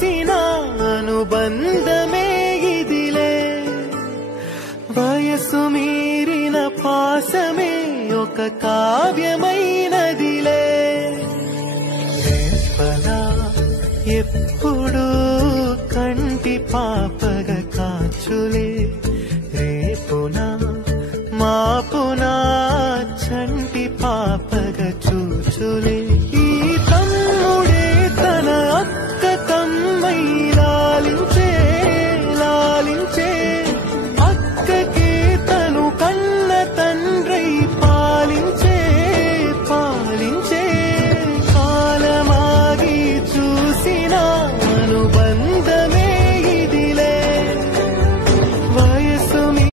కలిసిన అనుబంధమే ఇదిలే వయసు మీరిన పాసమే ఒక కావ్యమైనదిలే రేపలా ఎప్పుడు కంటి పాప